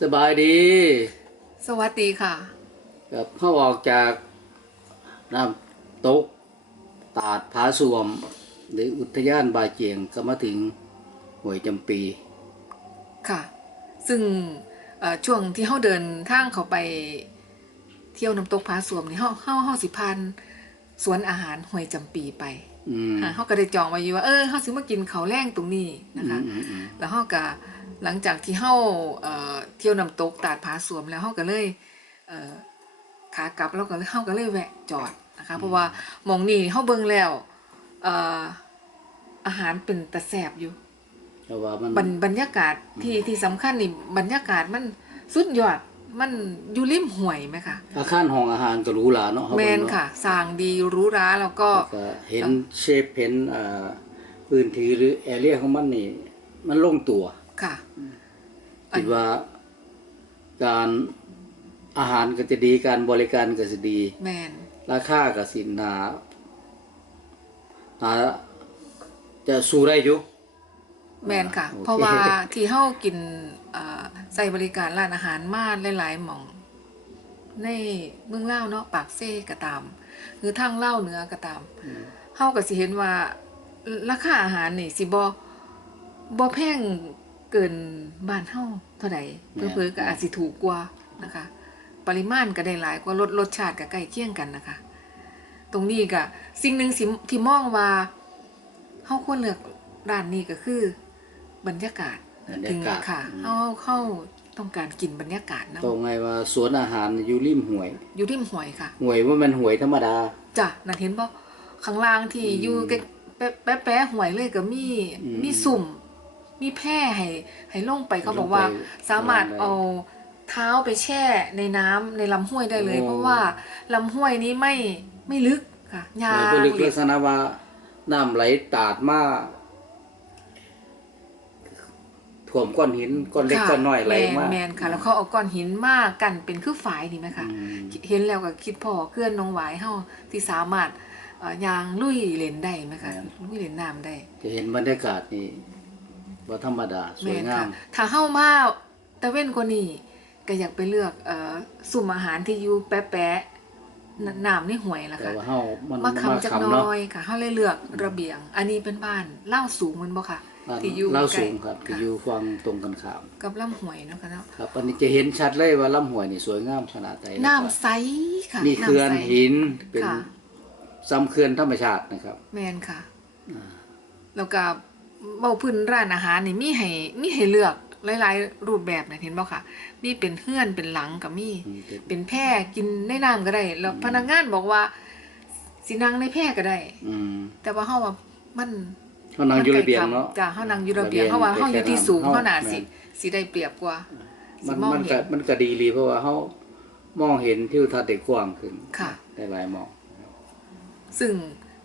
สบายดี สวัสดีค่ะกับเข้าออกจากน้ำตกตาดผาสวม หรืออุทยานบาเจียงก็มาถึงห้วยจำปี ค่ะ ซึ่งเอ่อช่วงที่เฮาเดินทางเขาไปเที่ยวน้ำตกผาสวมนี่เฮาเฮาเฮาสิพานสวนอาหารห้วยจำปีไปอืมอ่า เฮาก็ได้จองไว้อยู่ว่าเออเฮาสิมากินข้าวแรงตรงนี้นะคะอืมอืมแล้วเฮาก็หลังจากที่เฮาเอ่อเที่ยวน้ำตกตาดผาสวมแล้วเฮาก็เลยเอ่อขากลับเราก็เลยเฮาก็เลยแวะจอดนะคะ เพราะว่าหมองนี่เฮาเบิ่งแล้วเอ่ออาหารเป็นตะแสบอยู่แต่ว่ามันบรรบรรยากาศที่ที่สำคัญนี่บรรยากาศมันสุดยอด มันอยู่ริมห่วยไหมคะอาคารห้องอาหารก็หรูหราเนาะเขาแมเบิ่นงเาค่ะสร้างดีหรู้ร้าแล้วก็แล้วก็เห็นเชฟเห็นอ่าพื้นที่หรือแอเรียของมันนี่ มันลงตัวค่ะคิดว่าการอาหารก็จะดีการบริการก็จะดี แมนราคาก็สินานาจะสู้ได้อยู่ แมนค่ะโอเคเพราะว่าที่เฮากินอ่าใส่บริการร้านอาหารมาหลายๆหม่อง ในเมืองเล่าวเนาะปากเซ่ก็ตาม หรือทางเล่าวเหนือก็ตามเฮาก็สิเห็นว่าราคาอาหารนี่สิบ่บ่แพงเกินบ้านเฮาเท่าใดเพิ่ๆก็อาจสิถูกกว่านะคะ ปริมาณก็ได้หลายกว่ารสรสชาติก็ใกล้เคียงกันนะคะ ตรงนี้ก็สิ่งหนึ่งสิที่มองว่าเฮาควรเลือกร้านนี้ก็คือ บรรยากาศบรรถึยางกาศค่ะอืมเฮาเข้าต้องการกินบรรยากาศเนาะตรงไงว่าสวนอาหารอยู่ริมห้วย อยู่ริมห้วยค่ะห้วยว่ามันห้วยธรรมดาจ้ะนั่นเห็นบ่ข้างล่างที่อืมอยู่ใกล้แป๊ะแป๊ะๆห่วยเลยก็มีอืมมีสุ่ม มีแพร่ให้ให้ลงไปเขาบอกว่าลงไปสามารถลงได้เอาเท้าไปแช่ในน้ำในลำห้วยได้เลยโอ้เพราะว่าลำห้วยนี้ไม่ไม่ลึกค่ะยาในบริกเหล็ลักกษณะว่าน้ำไหลตาดมา ถ่วมก้อนหินก้อนเล็กค่ะก้อนน้อยไหลแมนมา แมนค่ะ แล้วเขาเอาก้อนหินมากกันเป็นคือฝายนี่ไหมคะอืม เห็นแล้วก็คิดพ่อเพื่อนน้องหวายเฮาที่สามารถเอ่อยางลุยเล่นได้ไหมคะลุยเล่นน้ำได้จะเห็นบรรยากาศนี่ว่าธรรมดาสแมวยนงาค่ะม ถ้าเฮามาตะเว้นกว่านี้ก็อยากไปเลือกเอ่อสุ่มอาหารที่อยู่แป๊ะๆน้ำในห่วยล่ะแต่ค่ะ ว่าเฮามันมาคำจักคำหน้เนาะอยค่ะเฮาเลยเลือกระเบียง อันนี้เป็นบ้านเล่าสูงมันบ่ค่ะ บ้านที่อยู่เล่าใกล้สูงครับที่อยู่ฟังตรงกันข้ามกับลำห้วยเนาะค่ะเนาะครับ อันนี้จะเห็นชัดเลยว่าลำห้วยนี่สวยงามขนาดใดะครับน้ำใสค่ะนี่เขื่อนำใสหินเป็นค่ะซ้ำเขื่อนธรรมชาตินะครับ แมนค่ะแล้วก็เบาพื้นร้านอาหารนี่มีให้มีให้เลือกหลายๆรูปแบบนะเห็นบ่ค่ะ มีเป็นเฮือนเป็นหลังก็มีอืมเป็นเป็นแพร่กินในน้ำก็ได้ แล้วพนักงานบอกว่าสินั่งในแพร่ก็ได้อืมแต่ว่าเฮาว่ามัน เขานั่งอยู่ระเบียงเนาะจ้ะเฮานั่งอยู่ระเบียงระเบียงเฮาว่าเฮาอยู่ที่สูงเฮาเฮาน่าสิแม่นสิได้เปรียบกว่าสิมันมองมันเห็ก็นมันก็ดีรีเพราะว่าเขามองเห็นทิวทัศน์ได้กว้างขึ้นค่ะได้หลายมอง ซึ่ง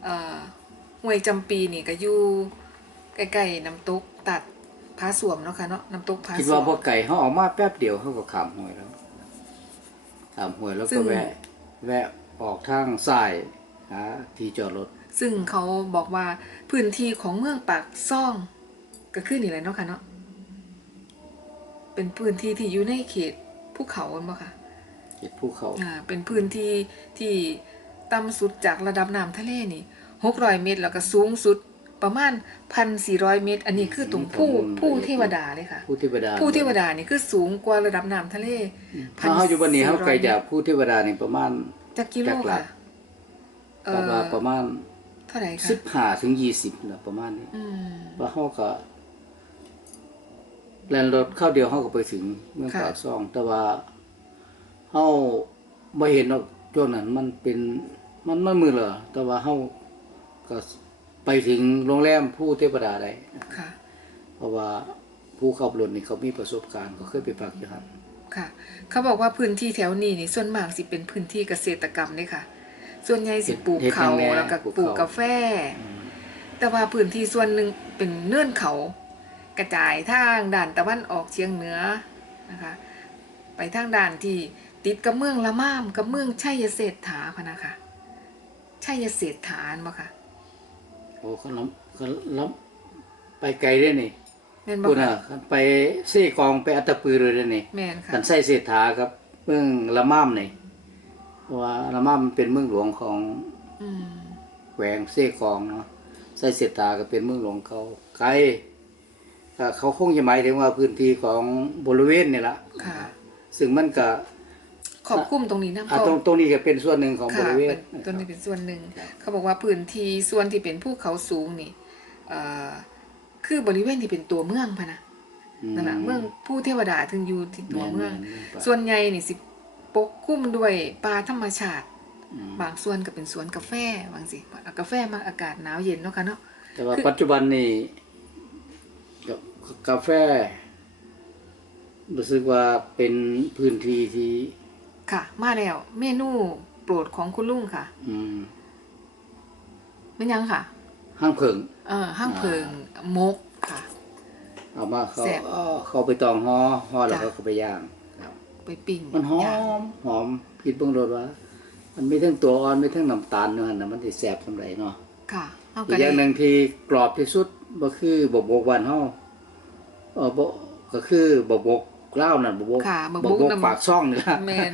เอ่อห้วยจำปีนี่ก็อยู่ใกล้ๆน้ำตกตัดผาสวมเนาะค่ะเนาะน้ำตกผาคิดสวว่ามพอไก่เขาออกมาแป๊บเดียวเขาก็ขามห้วยแล้วขามห้วยแล้วซึ่ก็งแวะ แวะออกทางซ้ายหาที่จอดรถ ซึ่งเขาบอกว่าพื้นที่ของเมืองปากซ่อง ก็คือนี่แหละเนาะค่ะเนาะเป็นพื้นที่ที่อยู่ในเขตภูเขาอันบ่ค่ะเห็ดภูเขาอ่าเป็นพื้นที่ที่ต่ำสุดจากระดับน้ำทะเลนี่600เมตรแล้วก็สูงสุดประมาณ1,400เมตร อันนี้คือตรงผู้ผู้เทวดาเลยค่ะ ผู้เทวดาผู้เทวดานี่คือสูงกว่าระดับน้ำทะเลถ้าเขาอยู่วันนี้เขาไกล1,400จากผู้เทวดานี่ประมาณจักกิโลจักหลัค่ะกเอ่ก็อว่าประมาณเท่าไหร่คะสิบห้าถึงยี่สิบนะประมาณนี้อืมว่าเขาก็แล่นรถเข้าเดียวเขาก็ไปถึงเมืองค่ะปากซ่อง แต่ว่าเขาไม่เห็นว่าช่วงนั้นมันเป็นมันมันมือเหรอแต่ว่าเขาก็ไปถึงโรงแรมผู้เทวดาได้ค่ะ เพราะว่าผู้ขับรถนี่เขามีประสบการณ์เขาเคยไปพักอยู่ครับค่ะ เขาบอกว่าพื้นที่แถวนี้นี่ส่วนมากสิเป็นพื้นที่เกษตรกรรมเลยค่ะ ส่วนใหญ่สิปลูกเขาแล้วก็ปลูกกาแฟแต่ว่าพื้นที่ส่วนหนึ่งเป็นเนื่อนเขา กระจายทางด่านตะวันออกเฉียงเหนือนะคะ ไปทางด่านที่ติดกับเมืองละม่ามกับเมืองชัยเศรษฐาพะนะคะชัยเศรษฐานบ่ค่ะโอ้เขาล้ำเขาล้ำไปไกลได้นี่แม่นบ่พูดน่ะค่ะไปเซ่กองไปอัตตปือเลยเด้อนี่แม่นค่ะกันใส่เศรษฐาครับเมืองละม่ามนี่เพราะ ว่าละม่ามมันเป็นเมืองหลวงของอืมแขวงเซ่กองเนาะใส่เศรษฐาก็เป็นเมืองหลวงเขาไกลก็เขาคงจะหมายถึงว่าพื้นที่ของบริเวณนี่ละค่ะซึ่งมันก็ขอบคุ้มตรงนี้นะอะเขาตรงตรงนี้ก็เป็นส่วนหนึ่งของบค่ะริเวณเป็นตัวนี้เป็นส่วนหนึ่ง เขาบอกว่าพื้นที่ส่วนที่เป็นภูเขาสูงนี่เอ่อคือบริเวณที่เป็นตัวเมืองพะนะนั่นแหละเมืองผู้เทวดาถึงอยู่ที่ตัวเมือง ส่วนใหญ่นี่สิ ปกคลุมด้วยป่าธรรมชาติอืมบางส่วนก็เป็นสวนกาแฟบางสิกาแฟมักอากาศหนาวเย็นเนาะค่ะเนาะแต่ว่าปัจจุบันนี่กับกาแฟรู้สึกว่าเป็นพื้นที่ที่ ค่ะ มาแล้ว เมนูโปรดของคุณลุงค่ะ อืมเป็นยังค่ะ ห้างเพิง เออห้างเพิงมกค่ะ เอามาเขาแซ่บเอาเขาไปตองห่อห่อแล้วจ้ะก็เขาไปย่างครับ ไปปิ้งมันหอย่างมหอมผิดเบิ่งโดดว่า มันมีทั้งตัวอ่อนมีทั้งน้ำตาลเนาะนะมันสิแซ่บสำไรเนาะค่ะเอาอีก็กอได้ย่างหนึ่งที่กรอบที่สุดบ่คือบกบกหวานเฮาเออบ่ก็คือบกบกลาวนั่นบกบกค่ะบักบบกกบกน้ำปากช่องนี่ล่ะแมน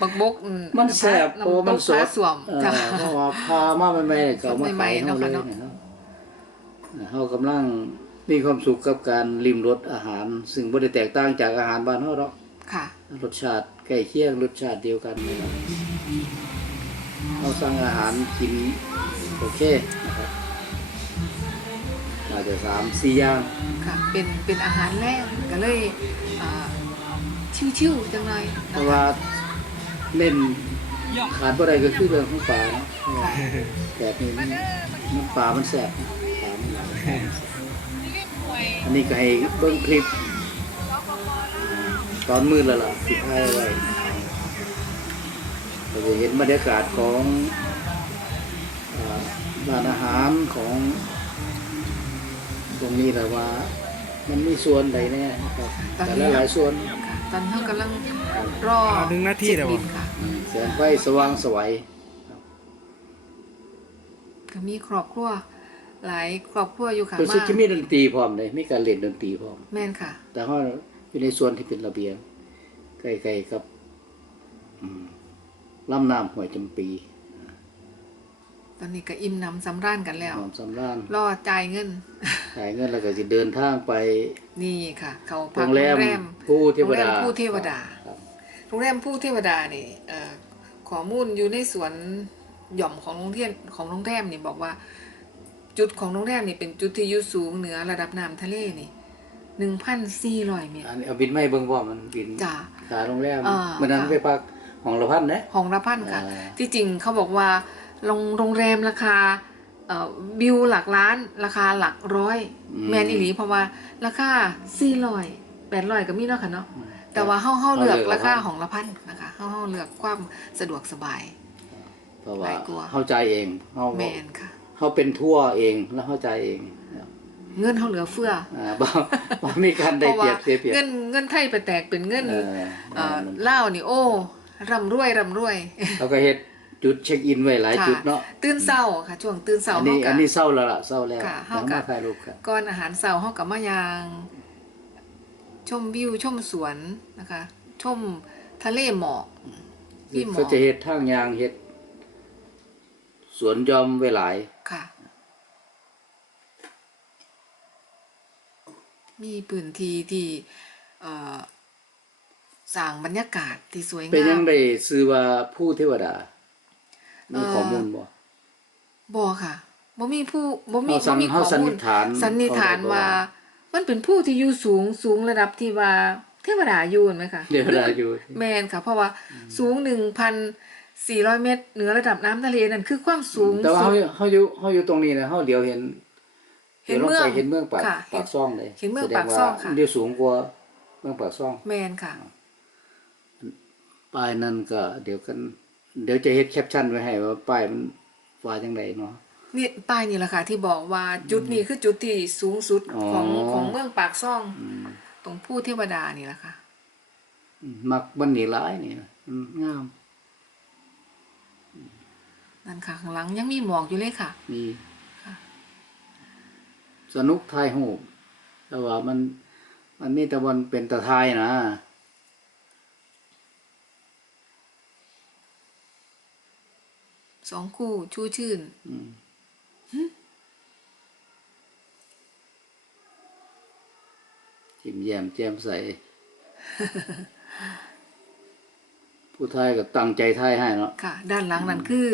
บักบกอืมันแซ่บเพราะว่ามันสำตกปลดสวมเออจ้ะเพราะว่าพามาใหม่ๆก็เอามาสดใหม่ขายๆเฮาเนาะเลค่ะยเนาะเนาะเฮากำลังมีความสุขกับการลิ้มรสอาหาร ซึ่งบ่ได้แตกต่างจากอาหารบ้านเฮาดอก ค่ะ รสชาติใกล้เคียงรสชาติเดียวกันนะครับเราสั่งอาหารกินโอเคนะครับอาจจะสามสี่อย่างค่ะ เป็นเป็นอาหารแรกก็เลยอ่าชิวๆจังเลยเพราะว่าเล่นขาดบ่ได้ก็คือเรื่องของปลาเนาะเพราะว่าแบบนี้มันมันปลามันแสบนะปลามันหลายอันนี้ก็ให้เบิ่งคลิปอ่า ตอนมืดแล้วล่ะที่ถ่ายไว้ก็จะเห็นบรรยากาศของอ่าร้านอาหารของ ตรงนี้แหละว่า มันมีส่วนใดแน่นะครับแต่ละหลายส่วนค่ะตอนนี้เรากำลังรออ่าหนึ่งนาทีเดี๋ยวเช็คบินค่ะแสงไฟสว่างสวัยก็มีครอบครัวหลายครอบครัวอยู่ค่ะรู้สึกมาจะมีดนตรีพร้อมเลยมีการเล่นดนตรีพร้อมแม่นค่ะ แต่ว่า อยู่ในส่วนที่เป็นระเบียงใกล้ๆกับอืมลำน้ำห้วยจำปี ตอนนี้ก็อิ่มหน้ำสำราญกันแล้วหอมสำราญรอจ่ายเงินจ่ายเงินแล้วก็จะเดินทางไป นี่ค่ะ เขาโรพักงแรมโรงแรมผู้เทวดาโรงแรมผู้เทวดาครับโรงแรมผู้เทวดานี่เอ่อข้อมูลอยู่ในสวนหย่อมของโรงเรียนของโรงแรมนี่บอกว่า จุดของโรงแรมนี่เป็นจุดที่อยู่สูงเหนือระดับน้ำทะเลนี่ หนึ่งพันสี่ร้อยเมตรอันนี้เอาบินไม่เบิ่งว่ามันบินจ้าขาโรงแรมอ่าเมื่อนั้นค่ะไปพักของละพันนะของละพันค่ะอ่าที่จริงเขาบอกว่าโรงโรงแรมราคาเอ่อบิวหลักล้านราคาหลักร้อย แมนอีหลีเพราะว่าราคาสี่ร้อยแปดร้อยก็มีเนาะค่ะเนาะแต่ว่าเฮาเฮาเลือกราคาของละพันนะคะเฮาเฮาเลือกความสะดวกสบายเพราะหว่าลายกว่าเข้าใจเองเขาแมนค่ะเขาเป็นทั่วเองแล้วเข้าใจเองครับ เงินเฮาเหลือเฟืออ่าบ่บ่มีการได้เปรียบเสียเปรียบเงินเงินไทยไปแตกเป็นเงินเออเอ่อลาวนี่โอ้ร่ำรวยร่ำรวยเขาก็เฮ็ดจุดเช็คอินไว้หลายค่ะจุดเนาะตื่นเช้าค่ะช่วงตื่นเช้าอันเฮานี้ก็อันนี้เศร้าแล้วล่ะเศร้าแล้วค่ะยัเฮางก็มาถ่ายรูปกันก่อนอาหารเช้าเฮาก็มายาง ชมวิวชมสวนนะคะ ชมทะเลหมอกพี่หมอเขากจะเฮ็ดทางยางเฮ็ดสวนยอมไว้หลายค่ะ มีพื้นที่ที่เอ่อสร้างบรรยากาศที่สวยงามเป็นยังได้ชื่อว่าผู้เทวดามีเอ่อ ข้อมูลบ่ บ่ค่ะบ่มีผู้บ่มีเฮาสับ่นมีเฮาข้อสันมูนิลษฐานสันนิษฐานเขว่า มันเป็นผู้ที่อยู่สูงสูงระดับที่ว่าเทวดาอยู่เห็นไหมคะเทวดาอยู่ แมนค่ะ เพราะว่าสูง 1,400 เมตรเหนือระดับน้ำทะเลนั่นคือความสูงแต่ว่าสุเฮาดเฮาอยู่เฮาอยู่ตรงนี้นะเฮาเดี๋ยวเห็น เห็นดี๋ยวลเมืองไปเห็นเมืองปากค่ะปากซ่องเลยเห็นเมืองแสดปากซ่องค่ะว่ามันอยู่สูงกว่าเมืองปากซ่อง แมนค่ะป้ายนั้นก็ เดี๋ยวกัน เดี๋ยวจะเฮ็ดแคปชั่นไว้ให้ว่าป้ายมันว่าจังไดเนาะนี่ป้ายนี่แหละค่ะ ที่บอกว่าจุดนี้คือจุดที่สูงสุดอ๋อของของเมืองปากซ่องอืมตรงผู้เทวดานี่แหละค่ะมักบันนี่หลายนี่นะอืมงามนั่นค่ะข้างหลังยังมีหมอกอยู่เลยค่ะมีค่ะ สนุกถ่ายรูปแต่ว่ามันมันมีแต่วันเป็นตะไทายนะสองคู่ชูชื่นอืมจิ้มแย้มแจ่มใส ผู้ไทยก็ตั้งใจไทยให้เนาะค่ะ ด้านหลังนั่นคือ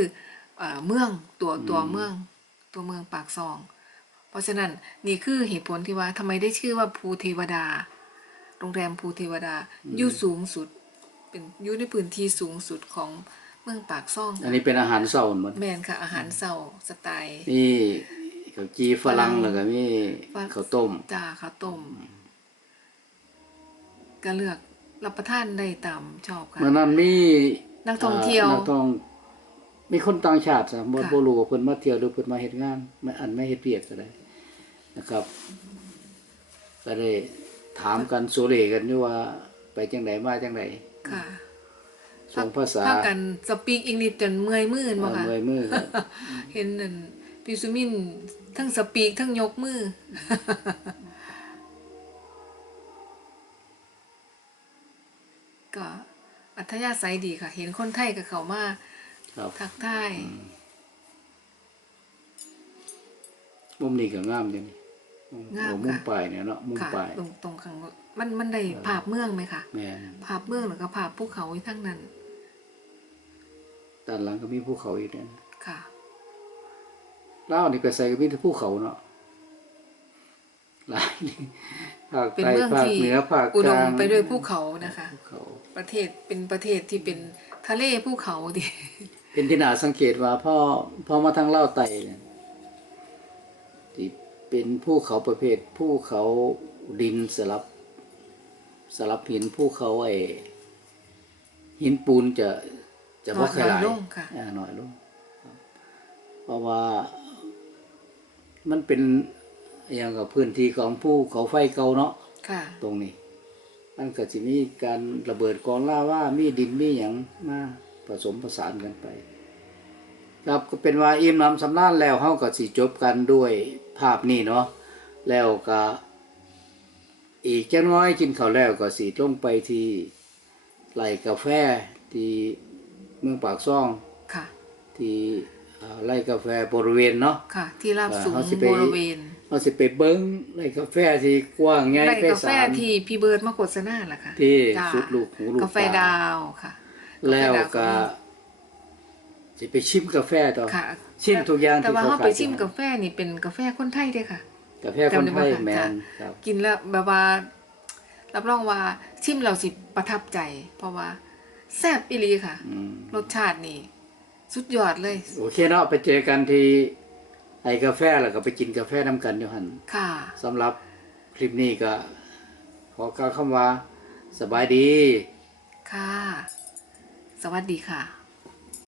เอ่อเมืองตัวตัวเมือง ตัวเมืองปากซอง เพราะฉะนั้นนี่คือเหตุผลที่ว่าทำไมได้ชื่อว่าภูเทวดา โรงแรมภูเทวดาอยู่สูงสุด เป็นอยู่ในพื้นที่สูงสุดของเมืองปากซอง อันนี้เป็นอาหารเช้าหมดแมนค่ะอาหารเสาสไตล์มีข้าวจีฝรั่งแล้วก็มีฝรั่งข้าวต้มจ่าข้าวต้มก็เลือกรับประทานได้ตามชอบค่ะเมื่อนั้นมีนักท่องเที่ยวนักท่องมีคนต่างชาติซะบ่ค่ะบ่รู้ว่าเพิ่นมาเที่ยวหรือเพิ่นมาเฮ็ดงานไม่อันไม่เฮ็ดเวียกก็ได้ นะครับ ก็ได้ถามกันโซเลกันอยู่ว่า ไปจังไดมาจังไดค่ะส่งภาษาพากันสปีกอังกฤษจนเมื่อยมือเอ่บ่อค่ะเมื่อยมือก็เห็นนั่นพิซูมินทั้งสปีกทั้งยกมือก็อัธยาศัยดีค่ะ เห็นคนไทยกับเขามาครับทักทายมุมนี้ก็งามจังนี่ งามโอ้มุมค่ะปลายเนี่ยเนาะมุมค่ะปลายตรงตรงข้างมันมันได้ภาพเมืองไหมคะแม่นภาพเมืองแล้วก็ภาพภูเขาอยู่ทั้งนั้นด้านหลังก็มีภูเขาอีกเนี่ยค่ะลาวนี่ก็ใส่ก็มีแต่ภูเขาเนาะหลายนี่ภาคเป็นใต้เมืองภาคที่เหนือภาคอุกดลามงไปด้วยภูเขานะคะภูเขาประเทศเป็นประเทศที่เป็นทะเลภูเขาดิเป็นที่น่าสังเกตว่าพ่อพ่อมาทางเล่าวไต่เนี่ยที่ เป็นภูเขาประเภทภูเขาดินสลับสลับหินภูเขาไอหินปูนจะจะบ่ค่อยหลายน้อยลงค่ะอ่าน้อยลงครับเพราะว่ามันเป็นอย่างกับพื้นที่ของภูเขาไฟเก่าเนาะ ค่ะ ตรงนี้ มันก็จะมีการระเบิดกองล่าว่ามีดินมีหยังมาผสมผสานกันไป ครับก็เป็นว่าอิ่มน้ำสำราญแล้วเฮาก็สิจบกันด้วยภาพนี้เนาะแล้วก็อีกจักหน้อยกินข้าวแล้วก็สิลงไปที่ไร่กาแฟที่เมืองปากซ่องค่ะที่อ่าไร่กาแฟบริเวณเนาะค่ะ ที่ราบสูงเอ่อเขาสิไปบริเวณเฮาสิไปเบิ่งไร่กาแฟที่กว้างใหญ่ไร่ไพกาแฟศาลที่พี่เบิร์ดมาโฆษณาแหละค่ะที่จ้าสุดลูกหูลูกกาแฟตาดาวค่ะ แล้วกาฟก็ดาว สิไปชิมกาแฟต่อค่ะชิมทุกอย่างแต่ที่ว่าเขาเขาขาไปยชิมกาแฟนี่เป็นกาแฟคนไทยเด้อค่ะกาแฟคนไทยจำได้ไหมคะแมจ้ะนครับกินแล้วแบบว่ารับรองว่าชิมเราสิประทับใจ เพราะว่าแซ่บอีหลีค่ะอืมรสชาตินี่สุดยอดเลย โอเคเนาะไปเจอกันที่ไอ้กาแฟแล้วก็ไปกินกาแฟน้ำกันอยู่หันค่ะสำหรับคลิปนี้ก็ ขอกล่าวคำว่า สบายดี ค่ะ สวัสดีค่ะ